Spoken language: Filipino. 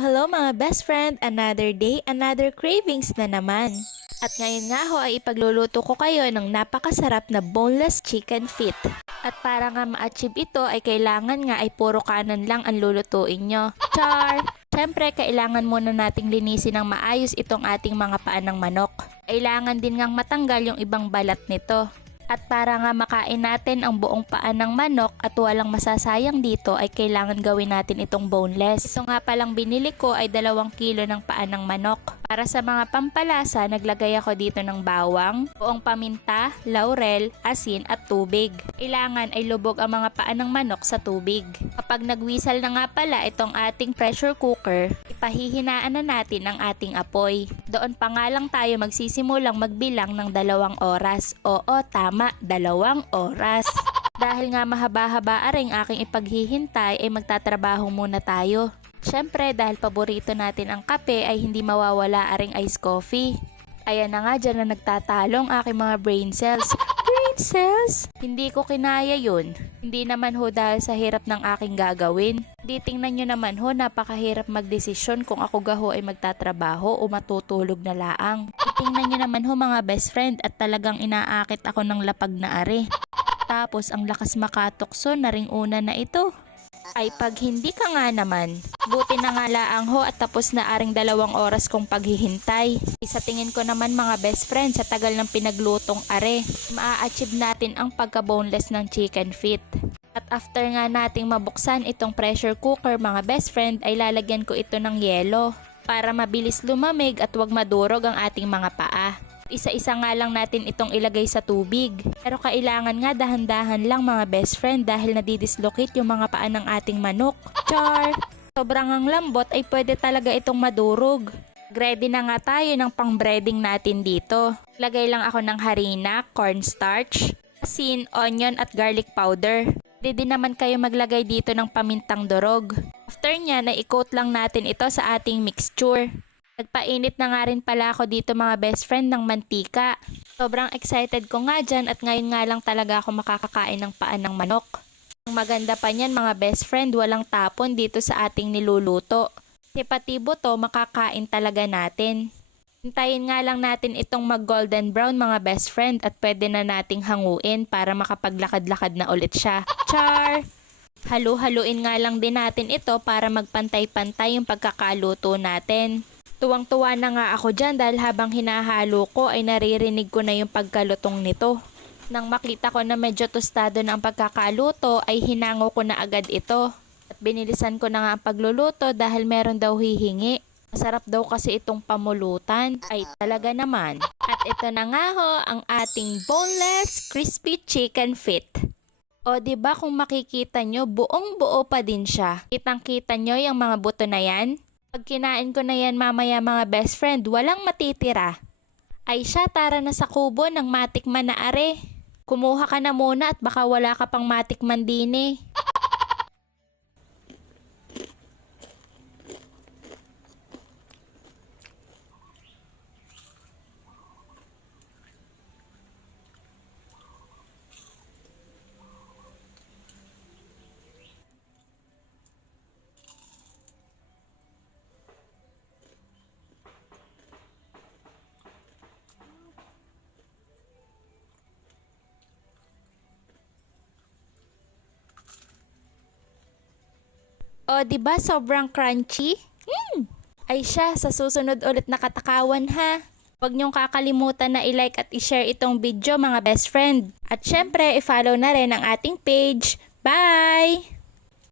Hello mga best friend! Another day, another cravings na naman. At ngayon nga ho ay ipagluluto ko kayo ng napakasarap na boneless chicken feet. At para nga ma-achieve ito ay kailangan nga ay puro kanan lang ang lulutuin nyo. Char! Siyempre kailangan muna nating linisin ng maayos itong ating mga paa ng manok. Kailangan din ngang matanggal yung ibang balat nito. At para nga makain natin ang buong paa ng manok at walang masasayang dito ay kailangan gawin natin itong boneless. Ito nga palang binili ko ay 2 kilo ng paa ng manok. Para sa mga pampalasa, naglagay ako dito ng bawang, buong paminta, laurel, asin at tubig. Kailangan ay lubog ang mga paa ng manok sa tubig. Kapag nagwisal na nga pala itong ating pressure cooker, ipahihinaan na natin ang ating apoy. Doon pa nga lang tayo magsisimulang magbilang ng 2 oras. Oo, tama, 2 oras. Dahil nga mahaba-haba aring aking ipaghihintay ay magtatrabaho muna tayo. Siyempre dahil paborito natin ang kape ay hindi mawawala aring iced coffee. Ayan na nga dyan na nagtatalong aking mga brain cells. Brain cells? Hindi ko kinaya yun. Hindi naman ho dahil sa hirap ng aking gagawin. Di tingnan nyo naman ho, napakahirap magdesisyon kung ako gaho ay magtatrabaho o matutulog na laang. Tingnan nyo naman ho mga best friend at talagang inaakit ako ng lapag na are. Tapos ang lakas makatukso na ring una na ito. Ay pag hindi ka nga naman, buti na nga laang ho at tapos na aring 2 oras kong paghihintay. Sa tingin ko naman mga best friend sa tagal ng pinaglutong are, maa-achieve natin ang pagka-boneless ng chicken feet. At after nga nating mabuksan itong pressure cooker mga best friend ay lalagyan ko ito ng yelo para mabilis lumamig at wag madurog ang ating mga paa. Isa-isa nga lang natin itong ilagay sa tubig. Pero kailangan nga dahan-dahan lang mga best friend dahil nadidislocate yung mga paa ng ating manok. Char! Sobrang ang lambot ay pwede talaga itong madurog. Ready na nga tayo ng pang-breading natin dito. Lagay lang ako ng harina, cornstarch, asin, onion at garlic powder. Pwede din naman kayo maglagay dito ng pamintang durog. After nya, na-coat lang natin ito sa ating mixture. Nagpainit na nga rin pala ako dito mga best friend ng mantika. Sobrang excited ko nga dyan at ngayon nga lang talaga ako makakakain ng paa ng manok. Ang maganda pa niyan mga best friend, walang tapon dito sa ating niluluto. Kasi pati buto makakain talaga natin. Hintayin nga lang natin itong mag golden brown mga best friend at pwede na nating hanguin para makapaglakad-lakad na ulit siya. Char! Halu-haluin nga lang din natin ito para magpantay-pantay yung pagkakaluto natin. Tuwang-tuwa na nga ako dyan dahil habang hinahalo ko ay naririnig ko na yung pagkalutong nito. Nang makita ko na medyo tostado na ang pagkakaluto ay hinango ko na agad ito. At binilisan ko na nga ang pagluluto dahil meron daw hihingi. Masarap daw kasi itong pamulutan. Ay talaga naman. At ito na nga ho ang ating boneless crispy chicken feet. O diba kung makikita nyo buong buo pa din siya. Kitang-kita nyo yung mga buto na yan? Pag kinain ko na yan mamaya mga best friend, walang matitira. Ay siya, tara na sa kubo ng matikman na are. Kumuha ka na muna at baka wala ka pang matikman din eh. O, diba sobrang crunchy? Ay siya, sa susunod ulit na katakawan ha. Huwag niyong kakalimutan na i-like at i-share itong video mga best friend. At syempre, i-follow na rin ang ating page. Bye!